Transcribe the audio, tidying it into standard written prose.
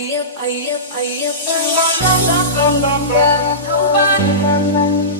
Hãy subscribe cho kênh Ghiền Mì Gõ để không bỏ lỡ những video hấp dẫn.